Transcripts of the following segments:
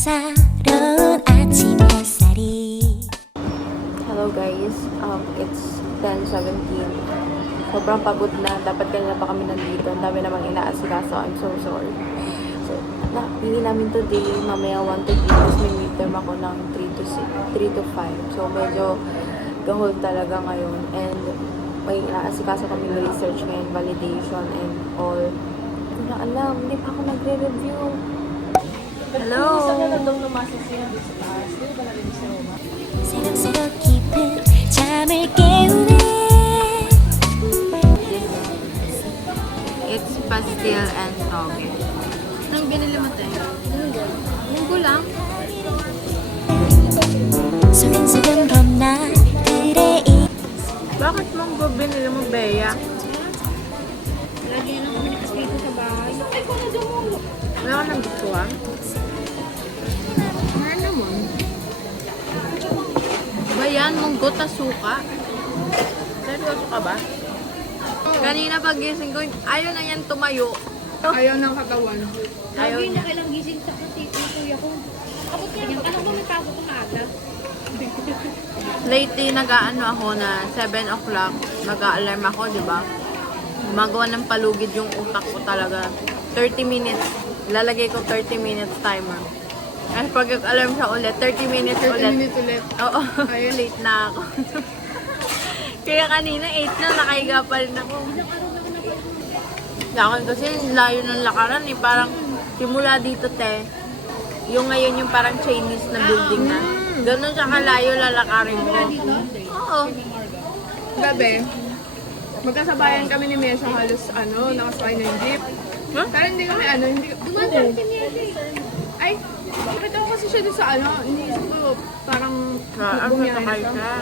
사사로운 아침 햇살이. Hello guys, it's 10:17. Sobrang pagod na. Dapat kanina pa kami nandito. Ang dami namang inaasikaso. I'm so sorry. So, hindi namin today. Mamaya 1:30. Tapos may midterm ako ng 3 to 5. So, medyo gahol talaga ngayon. And may inaasikaso kami research ngayon, validation and all. Hindi na alam. Hindi pa ako nagre-review. Hello! 새록새록 깊은 잠을 깨우네. It's pastil and toge. Anong binili mo tayo? Munggo lang. 소근소근 봄날들의 Bakit munggo binili mo, Bea? Lagi na lang kami nakaswito sa bahay. Ay, kung na mo. Wala ka nang gusto, ah? Meron naman. Ba yan? Munggo ta suka? Seryoso ka ba? Kanina pagising ko, ayaw na yan tumayo. Ayaw ng katawan. Ayaw Lagi niya. na kailang gising sa kasi kuya ko. Abot ka lang. Alam mo, may pasok ko maaga. Lately, nag-aano ako na 7 o'clock, mag-a-alarm ako, di ba? Gumagawa ng palugid yung utak ko talaga. 30 minutes. Lalagay ko 30 minutes timer. At pag alarm siya ulit, 30 minutes 30 ulit. minutes ulit. Oo, Ayun. late na ako. Kaya kanina, 8 na, nakahiga pa rin ako. Sa akin kasi, layo ng lakaran eh. Parang, simula dito, te. Yung ngayon yung parang Chinese na building na. Ganun siya kalayo lalakarin ko. Oo. Gabi, magkasabayan kami ni Mesha halos nakasakay ng jeep. Huh? Pero hindi kami hindi Dumadaan si Miyagi. Ay, nakita ko kasi siya doon sa iniisip ko parang Ang bumiyahe sakay na siya. siya.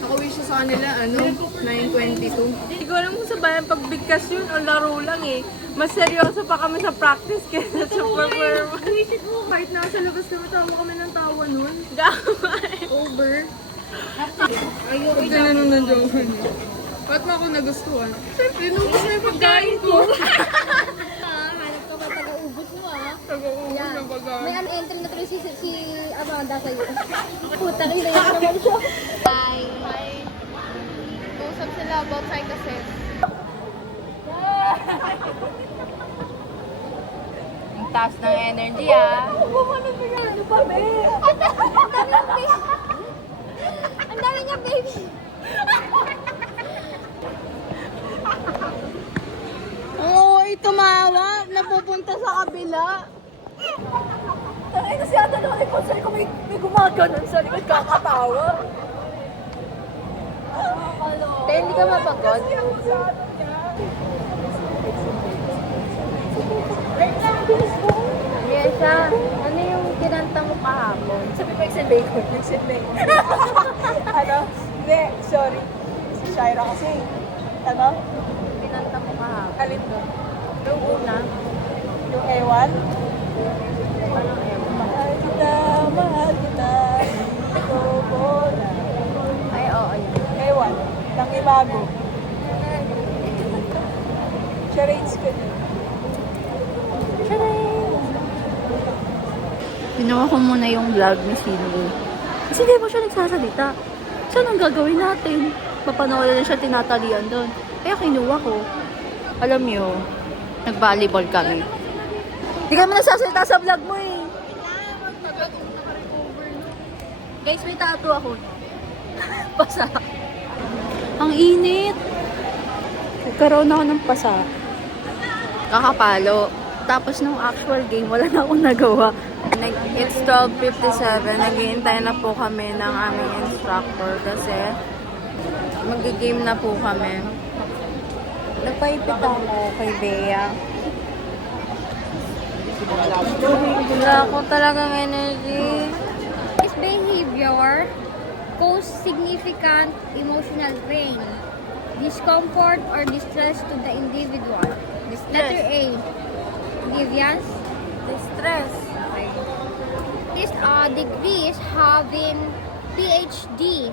Nakauwi siya sa kanila, 9:22. Hindi ko alam kung sa bayan pagbigkas yun o laro lang eh. Mas seryoso pa kami sa practice kaysa sa performance. Visit mo, kahit nasa labas kami, tawa kami ng tawa nun. Gamay. Over. Ayoko Pag ganun ng joke niya. Ba't mo ako nagustuhan? Siyempre, nubos na yung pagkain ko. Hanap ka ba taga-ubos mo ah. Nag-uubos Yan. ng pagkain. May entry na tuloy si Amanda sa'yo. Puta, rin na naman siya. Hi. Usap sila about psychosis. Ang taas ng energy ah. Ano pa, babe? Ang dami niya, baby. Oo, tumawa. Napupunta sa kabila. Tangay na si Ata naman ipon sa'yo kung may gumaganon sa likod kakatawa. Te, hindi ka mapagod? Yesha, ano yung kinanta mo kahapon? Sabi ko, Exen Bacon. Exen Bacon. Hindi, sorry. Si Shaira kasi. Kinanta mo kahapon. Alin doon? Yung una, Yung ewan? anong ewan? Mahal kita, hindi ko na. Ay, oo, yun. Ewan, ng imago. Charades ka din. Ginawa ko muna yung vlog ni Cindy. Kasi hindi pa siya nagsasalita. So, anong gagawin natin? Papanoorin na siya tinatalian doon. Kaya kinuha ko. Alam niyo, nag-volleyball kami. Hindi kami nagsasalita sa vlog mo eh. Guys, may tattoo ako. Pasa. Ang init. Nagkaroon ako ng pasa. Kakapalo. Tapos nung actual game, wala na akong nagawa. It's 12:57. Naghihintay na po kami ng aming instructor kasi mag-game na po kami. Nagpaipit ako kay Bea. Wala ako talagang energy. This behavior cause significant emotional pain, discomfort, or distress to the individual. Letter A. Grievance. Distress. These degrees having PhD,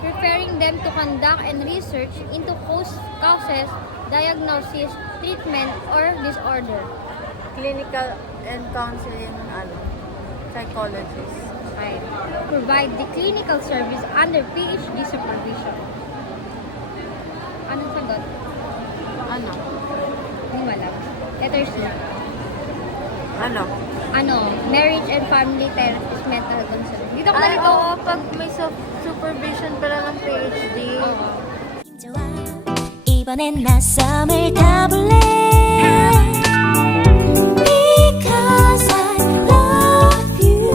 preparing them to conduct and research into causes, diagnosis, treatment, or disorder. Clinical and counseling, Psychologist. Right. Provide the clinical service under PhD supervision. Anong sagot? Ano? Hindi mo alam. Letter C. Ano? Ano? Marriage and family therapist, mental counselor. Dito ko Ay, nalito. oo, pag may supervision pala ng PhD. Oo. 좋아 이번엔 낯섦을 타볼래 Because I love you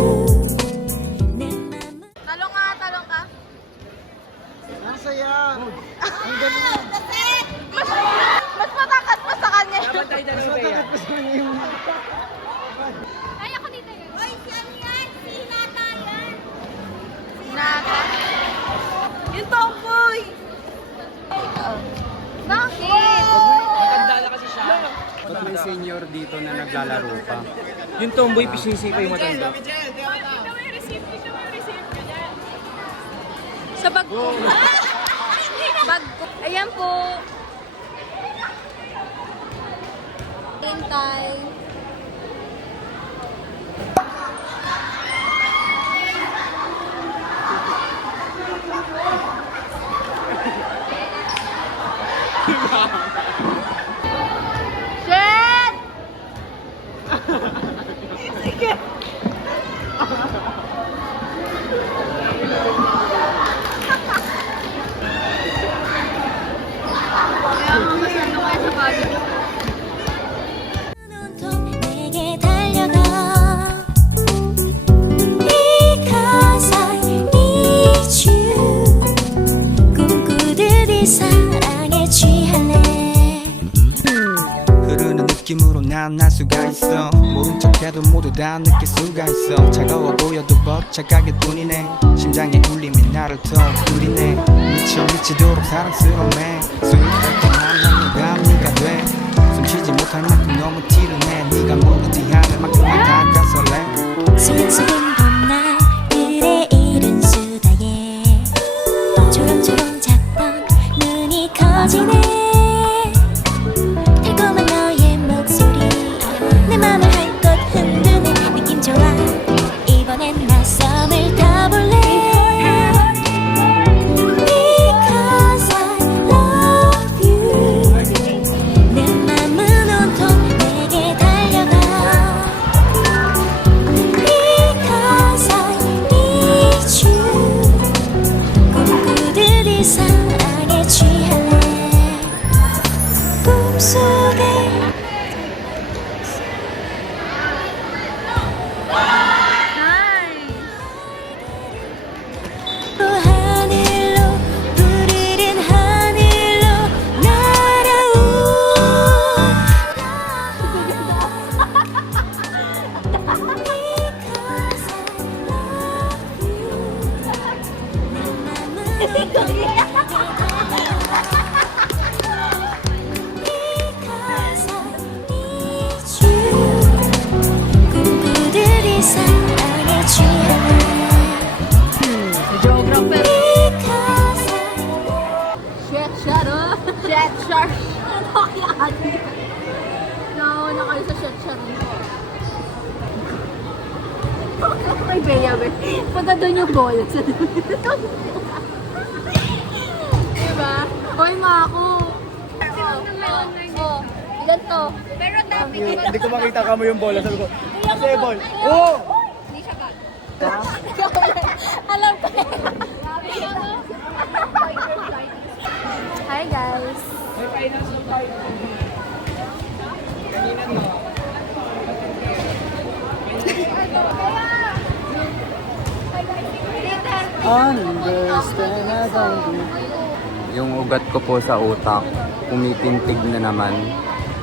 내 맘은 Talong ka, talong ka. Ang saya! Ang galing! Mas matakas pa sa kanya. Mas matagat pa sa kanya yung... Ay, ako dito yun. Oy, siyan yan! Si Nata yan! Nata. Yung tomboy. Bakit? Ba't may senior dito na naglalaro pa? Yung tomboy, pisisi pa yung matanda. Sa bag ko. Bag ko. Ayan po. Hintay. Shit! 온통 내게 달려가 Because I need you 꿈꾸듯이 사랑에 취할래 흐르는 느낌으로 난 날 수가 있어 모른 척해도 모두 다 느낄 수가 있어 차가워 보여도 벅차가게 뿐이네 심장의 울림이 나를 더 부리네 미치도록 사랑스러움에 스윗했던 누가 네가 돼 숨쉬지 못할 만큼 너무 티를 내 네가 뭐든지 하는 만큼만 다가설레 수근수근 봄날들의 이른 수다에 초롱초롱 작던 눈이 커지네 달콤한 너의 목소리 내 맘을 한껏 흔드네 느낌 좋아 이번엔 낯섦을 타볼래 Because I love you 내 맘은 온통 내게 달려가 Because I need you 꿈꾸듯이 사랑에 취할래 꿈속에 또 하늘로 푸르른 하늘로 꿈꾸듯이 사랑에 취할래 Geographer. Because I Sweatshirt. Sweatshirt. Ano yan? Nauna kayo sa sweatshirt mo. Kay Bea, be. Punta doon yung ball. Diba? Hoy, mga ako. Oh, ilan to? Pero dami Hindi ko makita ka mo yung bola. Sabi ko, kasi ball. Oo! Hindi siya bag. Alam ko Hi guys. Understand I don't do. Yung ugat ko po sa utak, pumipintig na naman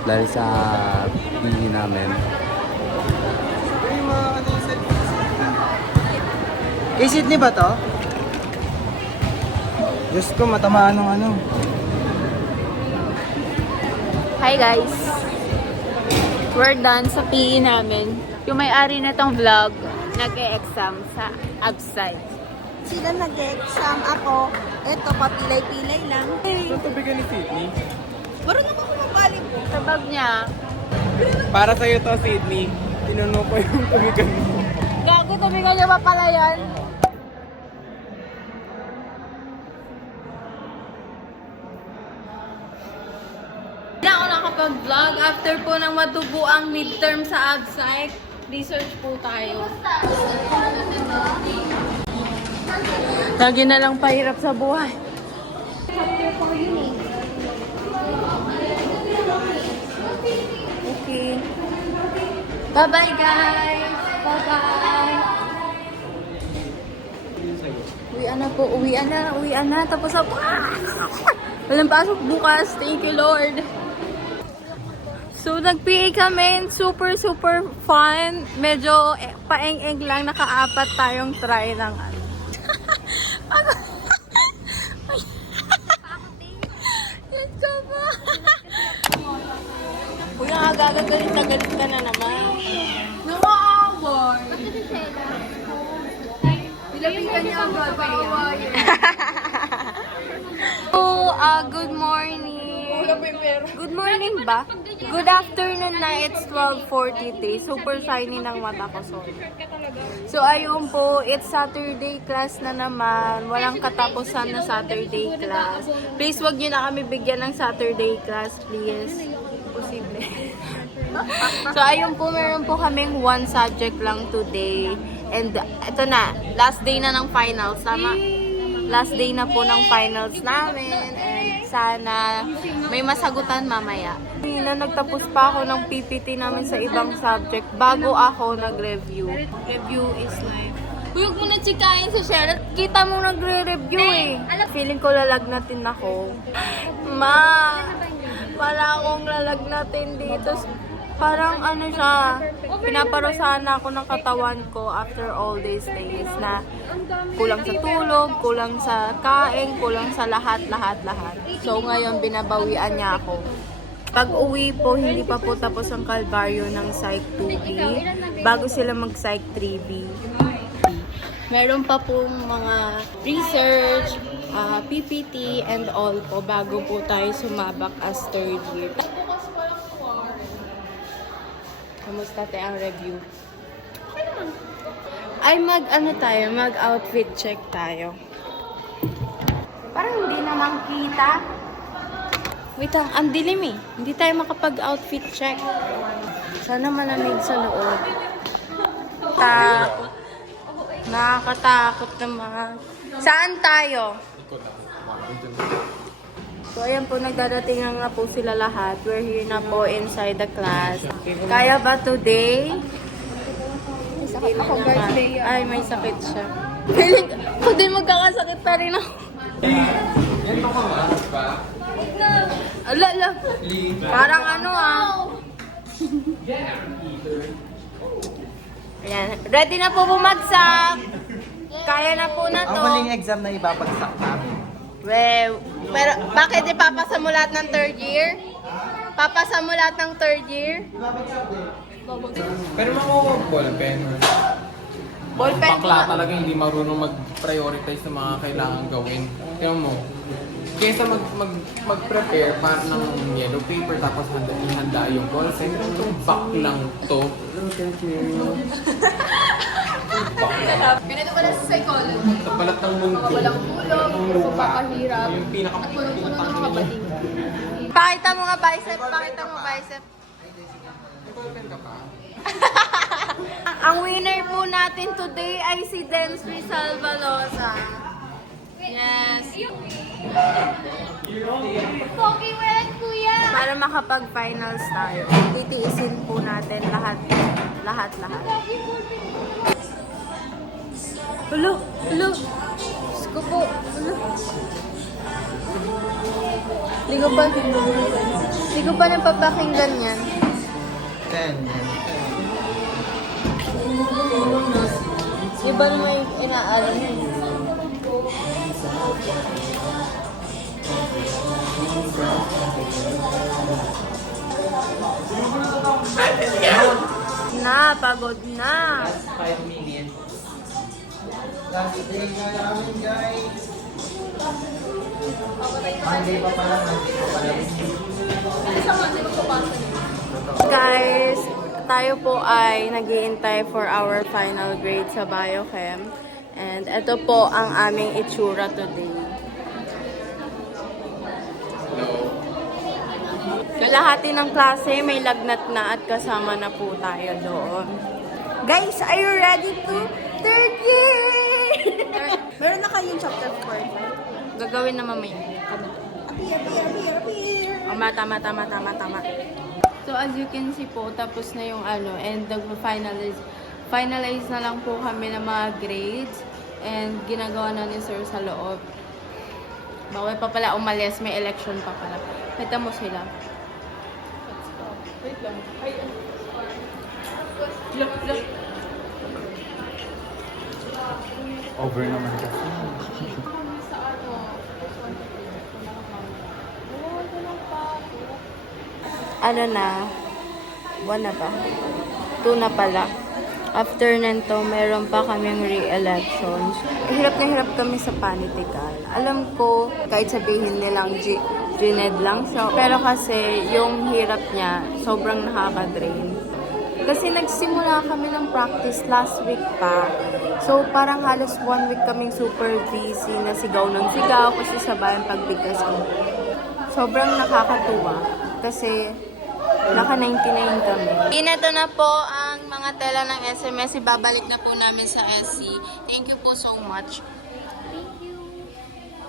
dahil sa PE namin. Kay Sydney ba to? Diyos ko, matamaan ng ano. Hi guys! We're done sa PE namin. Yung may-ari na tong vlog, nag-e-exam sa abside. Sila nag-exam ako. Eto, papilay-pilay lang. Ito tubigan ni Sydney. Marunong ako magbalik. Sa bag niya, Para sa'yo to, Sydney. Tinanong ko yung tubigan mo. gago tumigan niyo pa pala yan. Hindi ako nakapag-vlog after po ng matubo ang midterm sa AgPsych. Research po tayo. Lagi na lang pahirap sa buhay. Okay. Bye-bye, guys! Bye-bye! Uwian na. Tapos ako. Walang pasok bukas. Thank you, Lord. So, nag-PA kami. Super fun. Medyo paeng-eng lang. Nakaapat tayong try ng ano. Let's go ba? Uy, nakagagalit na galit ka na naman. Nakaaway. Nilapitan niya ang babae. So, good morning. Good morning ba? Good afternoon na. It's 12:40 Super shiny ng mata ko. So, ayun po. It's Saturday class na naman. Walang katapusan na Saturday class. Please, wag niyo na kami bigyan ng Saturday class, please. Posible. So, ayun po. Meron po kaming one subject lang today. And, ito na. Last day na ng finals. Tama? Last day na po ng finals namin. And sana may masagutan mamaya. Nagtapos pa ako ng PPT namin sa ibang subject bago ako nag-review. Review is life. Huwag mo na chikain sa share. Kita mo nagre-review eh. Feeling ko lalagnatin ako. Ma, para akong lalagnatin dito. Parang ano siya, pinaparusahan ako ng katawan ko after all these days na kulang sa tulog, kulang sa kain, kulang sa lahat. So ngayon binabawian niya ako. Pag uwi po, hindi pa po tapos ang kalbaryo ng Psych 2B bago sila mag-Psych 3B. Meron pa pong mga research, PPT and all po bago po tayo sumabak as third year. Kamusta tayo ang review? Ay, mag-outfit check tayo. Parang hindi naman kita. Wait lang, ang dilim eh. Hindi tayo makapag-outfit check. Sana malamig sa loob. Nakakatakot naman. Saan tayo? So, ayan po, nagdadating na nga po sila lahat. We're here na po inside the class. Kaya ba today? May sakit ako birthday. Ay, may sakit siya. Ako din magkakasakit pa rin ako. Ala. Parang ano Ayan. Ready na po bumagsak. Kaya na po na to. Ang huling exam na ibabagsak namin. Well, pero bakit ipapasa mo lahat ng third year? Papasa mo lahat ng third year? Pero mga ballpen. Ballpen Bakla talaga hindi marunong mag-prioritize sa mga kailangan gawin. Tingnan mo, kaysa mag-prepare para ng yellow paper tapos ihanda yung ballpen, itong baklang to. Ganito pala sa psychology. Sa balat ng mundo. Walang tulog, napakahirap. Yung At puno-puno ng mga kabading. Pakita mo nga bicep. Ang winner po natin today ay si Dance Rizal Balosa. Yes. Pogi wala kuya. Para makapag-finals tayo, titiisin po natin lahat. Hello. Diyos ko po. Hindi ko pa napapakinggan yan. 10. Iba naman yung inaalam yun. Pagod na. Last 5 minutes. Last day na namin, guys. Monday pa pala. Guys, tayo po ay nag-iintay for our final grade sa Biochem. And ito po ang aming itsura today. Kalahati ng klase may lagnat na at kasama na po tayo doon. Guys, are you ready to third year? Meron na kayong chapter 4. Gagawin na mamaya. Appear. Tama. So as you can see po, tapos na yung and finalize na lang po kami ng mga grades and ginagawa na ni sir sa loob. Bawal pa pala umalis, may election pa pala. Kita mo sila. Wait lang. Look. Over naman kasi. Ano na? 1 na ba? 2 na pala. After nito, meron pa kaming re-elections. Hirap na hirap kami sa political. Alam ko, kahit sabihin nilang Gined lang siya. Pero kasi, yung hirap niya, sobrang nakaka-drain. Kasi nagsimula kami ng practice last week pa. So, parang halos 1 week kaming super busy na sigaw ng sigaw kasi sabayan pagbigkas ko. Sobrang nakakatuwa. Kasi, naka-99 kami. Inato na po ang mga tela ng SMS. Ibabalik na po namin sa SC. Thank you po so much.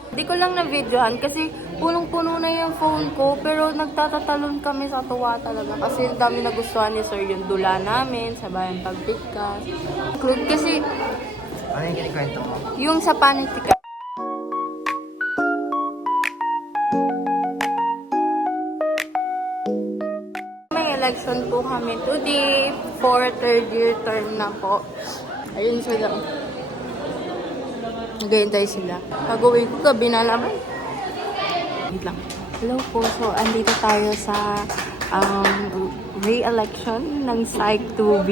Hindi ko lang na-videohan kasi punong-puno na yung phone ko pero nagtatatalon kami sa tuwa talaga kasi yung dami nagustuhan ni sir yung dula namin, sabayan pagbigkas. Kasi Ano yung kinikwento mo? yung sa panitika. May election po kami today for third year term na po. Ayun sila. Nag-aintay sila. Pag-uwi ko, gabi na naman. Wait lang. Hello po. So, andito tayo sa re-election ng Psych 2B.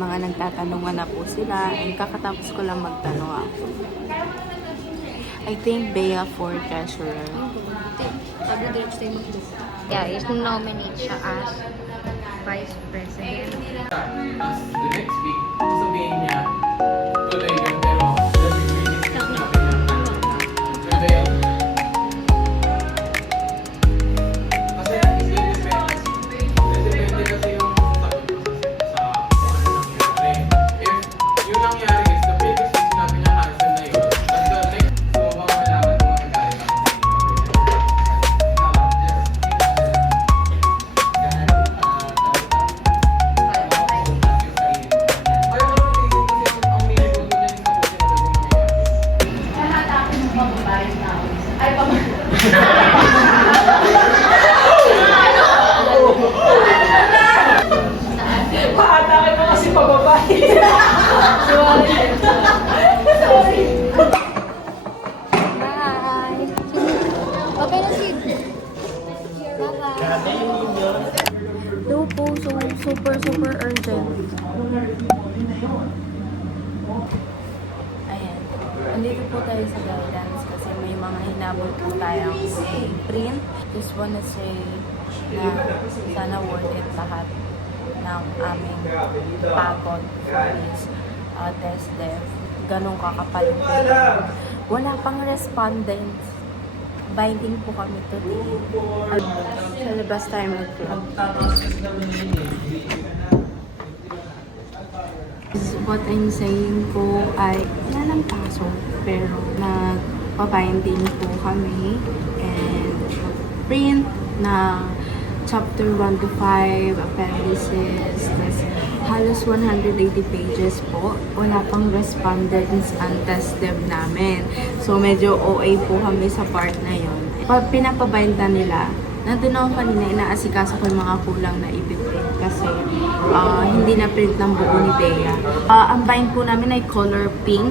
Mga nagtatanungan na po sila. And kakatapos ko lang magtanong ako. I think Bea for treasurer. Yeah, is-nominate siya as Vice President. Tapos, the next week, sasabihin niya, tuloy yun, pero doesn't really speak na pinag. Kasi, depende kasi yung sagot mo sa ano nangyari. If yung nangyari is the biggest thing sinabi niya, cancel na yun. Tapos the next, so makakalaman mo mangyari ka. Hello po, so super urgent. Ayan. Andito po tayo sa guidance kasi may mga hinabol po tayong print. Just wanna say na sana worth it lahat ng aming pagod for this test dev. Ganong kakapal po. Wala pang respondents. Binding po kami today. Sa labas tayo mag-vlog. What I'm saying ko ay wala lang pasok pero nagpa-binding po kami and print na chapter 1 to 5 appendices, halos 180 pages po. Wala pang respondents ang test dev namin. So, medyo OA po kami sa part na yon. Pag pinapabainda nila, nandun ako kanina, inaasikaso ko yung mga kulang na ipiprint kasi hindi na print ng buo ni Bea. Ang bind po namin ay color pink.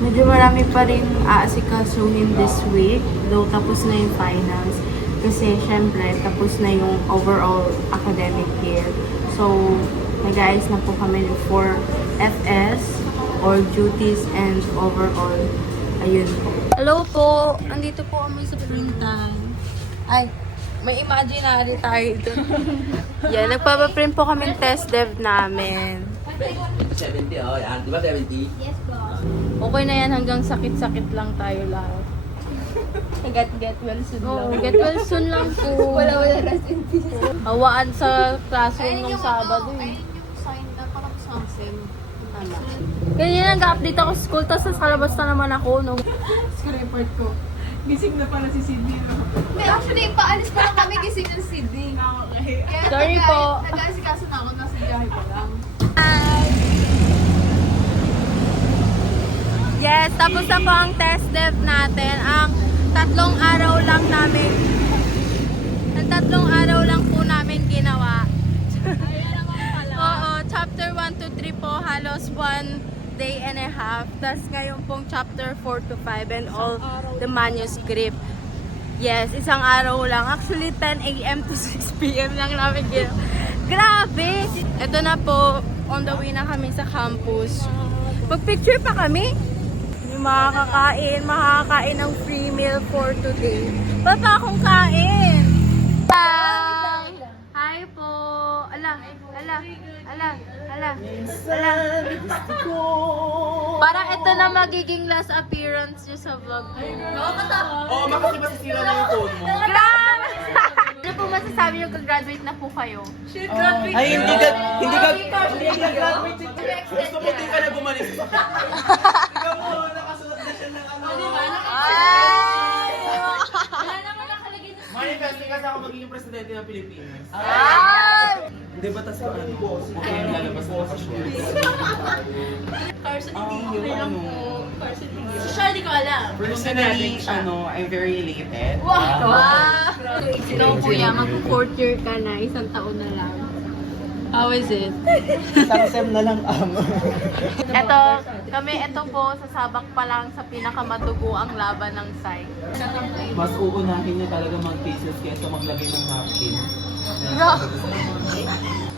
Medyo marami pa rin aasikasuhin this week, though tapos na yung finals. Kasi, syempre, tapos na yung overall academic year. So, nag-aayos na po kami for FS or duties and overall. Ayun po. Hello po! Andito po kami sa printan. Ay, May imaginary tayo dun. Yan, nagpapaprint po kami test dev namin. 70, oh, yan. Di ba 70? Okay na yan, hanggang sakit-sakit lang tayo lahat. Get well soon Oo, get well soon lang po. Wala rest in peace. Hawaan sa classroom nung Sabado eh. Sign up parang sa SEM. Tama. Ganyan nag-update ako sa school, tapos sa kalabas na naman ako, no? Sa report ko. Gising na pala si Sydney. No? Hindi, actually, paalis pa lang kami gising ng Sydney. Okay. Kaya Sorry po. nag-aasikaso na ako, nasa biyahe pa lang. Yes, tapos na po ang test dev natin. Ang 3 araw lang namin, ang 3 araw lang po namin ginawa. Oo, chapter 1 to 3 po, halos 1 day and a half. Tapos ngayon pong chapter 4 to 5 and all the manuscript. Yes, isang araw lang. Actually, 10 a.m. to 6 p.m. lang namin ginawa. Grabe! Ito na po, on the way na kami sa campus. Mag-picture pa kami. Yung makakakain ng free meal for today. Ba't pa akong kain? Hi po! Ala. Parang ito na magiging last appearance nyo sa vlog ko. Oo, bakit di ba sisira na yung phone mo? Grabe! Ano po masasabi nyo kung graduate na po kayo? Ay, hindi ka graduate. Gusto mo din ka na gumalis. Ikaw mo, nakasulat na siya ng ano. Manifesting kasi ako magiging presidente ng Pilipinas. Hindi ba tas ano? Okay, lalabas na ako shorts. Socially ko alam. Personally, I'm very elated. Wow! Ikaw kuya, mag-4th year ka na, isang taon na lang. How is it? Isang sem na lang Ito po, sasabak pa lang sa pinakamadugo ang laban ng psych. Mas uunahin niya talaga mag-thesis kaysa maglagay ng napkin.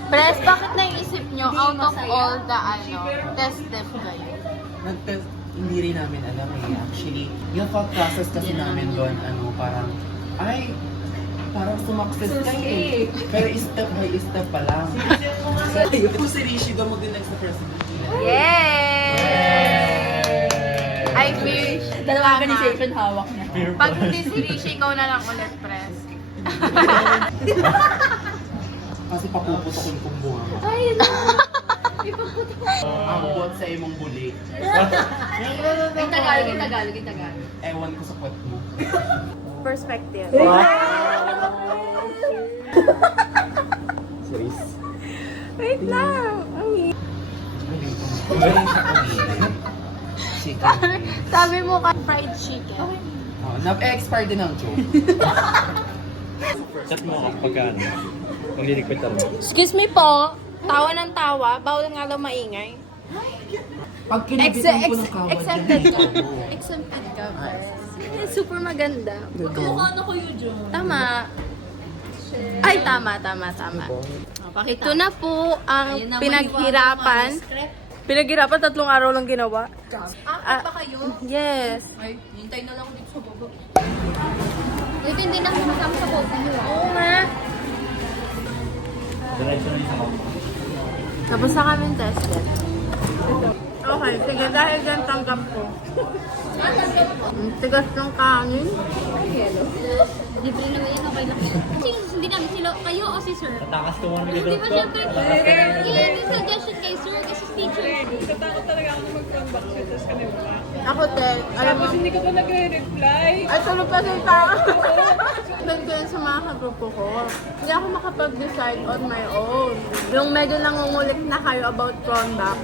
Pres, bakit naisip nyo out of all the test dev kayo? Nag-test, hindi rin namin alam eh. Actually, yung thought process kasi namin doon, parang sumakses ka eh. Pero step by step pa lang. Ito si Rishi daw mag-next na president. Yay! I wish. Dalawang organization hawak na. Pag hindi si Rishi, ikaw na lang ulit, Pres. Kasi papuputokin kong bunga mo. Ang buhat sa imong buli. Yung Tagalog. Ewan ko sa pot mo. Perspective. Serious? Wait lang. Galing sa kumain. Chicken. Sabi mo ka fried chicken. Na-expire din ang joke. Chat mo kapag ano, magliligpit ka rin. Excuse me po. Tawa ng tawa. Bawal nga daw maingay. Pag kinabitan ko ng kawad Accepted ka. dyan. Accepted ka. Super maganda. Kamukha na ko yun, John. Tama. Ay, tama. Ito na po ang pinaghirapan. Pinaghirapan, 3 araw lang ginawa. Pa kayo? Yes. Ay, hintay na lang ako dito sa bobo. Ito hindi na sumasama sa bobo mo. Oo nga. Diretso na yung sa mga. Tapos na kami tested. Okay, sige. Dahil dyan, tanggap ko. Ang tigas ng kanin. Libre naman yun, okay lang. Sino susundin namin? Sino? Kayo o si sir? Tatakas ka muna Di ba syempre, yung suggestion kay sir kasi si teacher. Natatakot talaga ako na mag-front back siya, tapos kanila. Ako, te. Alam mo, Tapos hindi ko pa nag-reply. ay, tulog kasi tao. Sabi ko yun sa mga kagrupo ko. Hindi ako makapag-decide on my own. Yung medyo nangungulit na kayo about front back.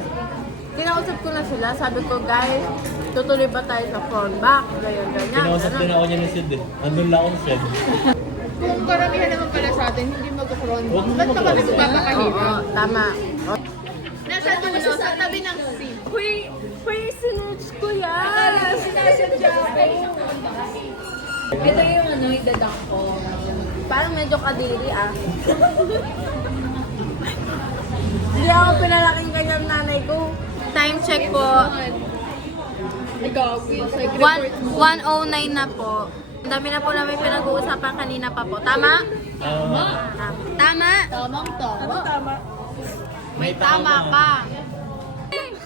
Kinausap ko na sila. Sabi ko, guys, tutuloy ba tayo sa front back? Ganyan. Kinausap din ako niya ni Sid eh. Andun lang ako ni Sid. Kung karamihan naman pala sa atin, hindi mag-front Huwag back. mo Ba't naman mag-front back. nagpapakahirap? Oo, tama. Nasa dulo, sa tabi ng seat. Huy, sinuch ko yan! Sinasadya ako. Ito yung idadang ko. Parang medyo kadiri Hindi ako pinalaking ganyan nanay ko. Time check po. 1:09 na po. Ang dami na po namin pinag-uusapan kanina pa po. Tama? Tama. Tamang tama. May tama pa.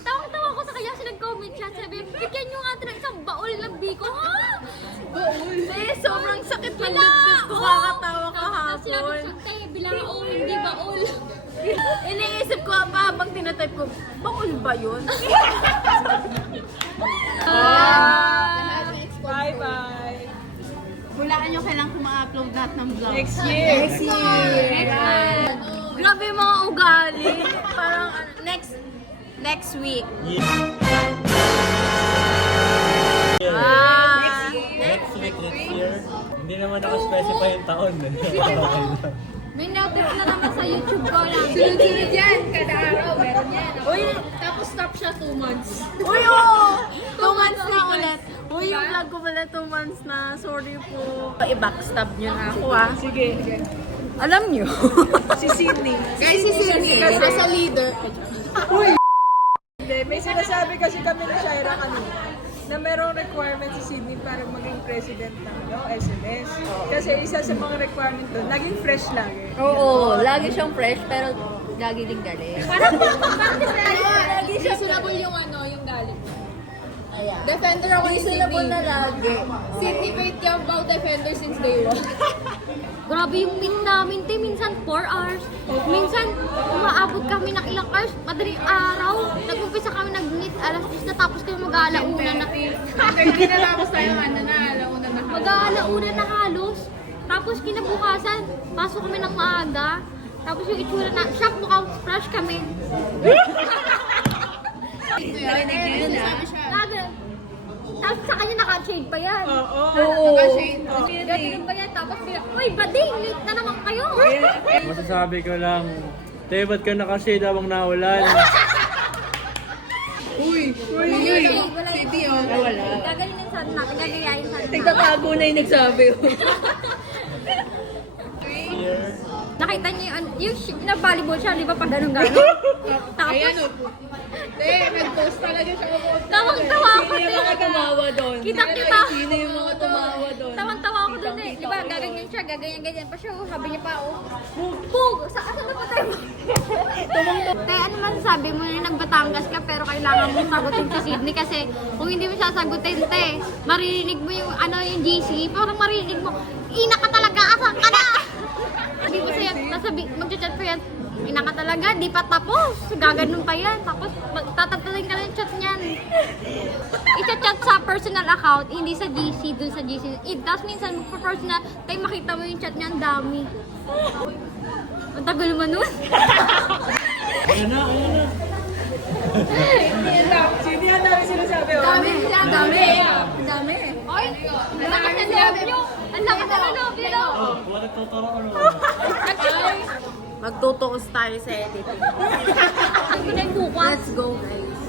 Tawang-tawa ko sa kanya siya nag-comment siya. Sabi, bigyan nyo nga ito ng isang baul ng biko. Ha? Baul? Sobrang sakit ng dibdib ko. Kakatawa Tapos sinabi kahapon. ko, tayo bilao, hindi baul. Iniisip ko pa habang tinatype ko, baul ba yun? Bye-bye. Hulaan nyo kailang kuma-upload lahat ng vlog. Next year. Grabe yung mga ugali. Parang next week. Next week, next year. Hindi naman nakaspecify yung taon. May notice na naman sa YouTube ko lang. Sunod-sunod yan. Kada araw, meron yan. Uy! Tapos stop siya 2 months. Uy, oh! 2 months na ulit. Uy, yung vlog ko pala 2 months na. Sorry po. I-backstab nyo na ako, ah. Sige. Alam nyo. Si Sydney. Guys, si Sydney. Kasi leader. Hindi, may sinasabi kasi kami ni Shaira kanina na merong requirement si Sydney para maging president ng SNS. Kasi isa sa mga requirement doon, naging fresh lagi. Oo, lagi siyang fresh, pero lagi din galing. Reasonable yung yung galit. Defender ako ni Reasonable na lagi. Sydney Faith Yabaw defender since day 1. Grabe yung meet namin, te. Minsan 4 hours. Minsan, umaabot kami ng ilang hours. Madaling araw. Nag-umpisa kami nag-meet. Alas 10 na tapos kami mag-aalauna na. Hindi na tapos tayo, alauna na. Mag-aalauna na halos. Tapos kinabukasan, pasok kami ng maaga. Tapos yung itsura na, shock mukhang fresh kami. Tapos sa kanya naka-shade pa yan. Naka-shade. Ganun pa yan. Tapos sila, uy, bading, late na naman kayo. Masasabi ko lang, te, ba't ka nakashade habang naulan? Gagalinin sa natin, gagayain sa natin. Nagtatago na yung nagsabi. Nakita niyo yung na-volleyball siya, di ba? Pag ganun-ganun. Tapos, Nag-post talaga siya. tawang-tawa ako Sino yung mga tumawa doon? Kita-kita. Sino yung mga tumawa doon? Tawang-tawa ako dun eh. Di ba, gaganyan siya, gaganyan-ganyan pa siya. Sabi niya pa, Pug! Saan na ba tayo? Tay, ano masasabi mo na nagbatangas ka pero kailangan mo sagutin si Sydney kasi kung hindi mo sasagutin, te, maririnig mo yung yung GC, parang maririnig mo, ina ka talaga, asan ka na? Sabi mo sa'yo, mag-chat pa yan, ina ka talaga, di pa tapos, gaganon pa yan, tapos tatatagin ka na yung chat niyan. I-chat sa personal account, hindi sa GC, dun sa GC. Tapos minsan magpa-personal, tayo makita mo yung chat niya, ang dami. Ang tagal naman nun. Ayan na. Sydney, ang dami sinasabi. Dami. Oy, ang lakas ng love nyo. Ang lakas ng love nyo. Huwag nagtuturo ko Magtutukos tayo sa editing. Ang pinay bukas. Let's go, guys.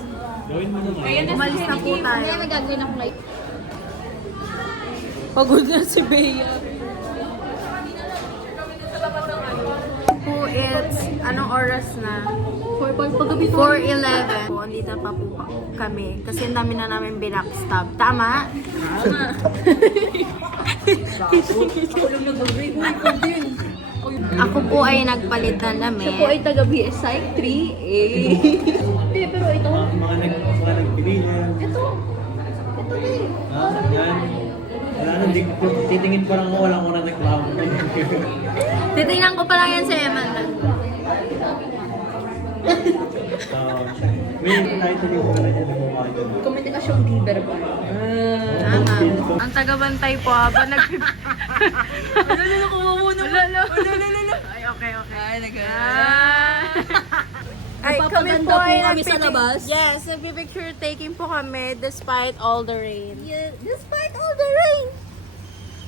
Gawin mo naman. Umalis na po tayo. Kaya nagagawin ako ngayon. Pagod na si Bea. Po, it's, anong oras na? 4:11. Po, andito pa po kami. Kasi ang dami na namin binackstab. Tama? Ako po ay nagpalit na namin. Siya po ay taga BSI 3A. Pero ito. Mga nagpilihan. Ito din. Yan. Wala na, titingin pa lang ako, walang unang reklamo. Titingnan ko pa lang yan sa Eman. May title yung pala niya, nagmumukha niya. Komunikasyong di verbal. Tama. Ang tagabantay po habang Ay, okay. Ay, kami po ay kami sa labas. Yes, nagpipicture taking po kami despite all the rain. Yeah, despite all the rain.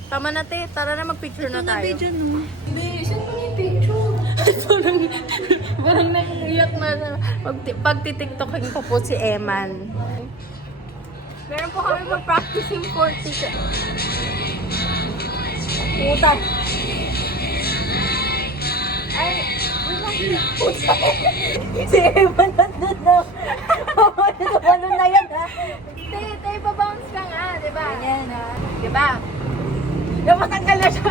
Tama na, te. Tara na, magpicture na tayo. Video no. Parang naiiyak na. Pagtitiktokin ko po si Eman. Meron po kami mag-practicing for teacher. Puta. Ay, Si Evan nandun na. Ano na yan ha? Tay, pa-bounce ka nga, di ba? Yan, ha? Di ba? Napatanggal na siya.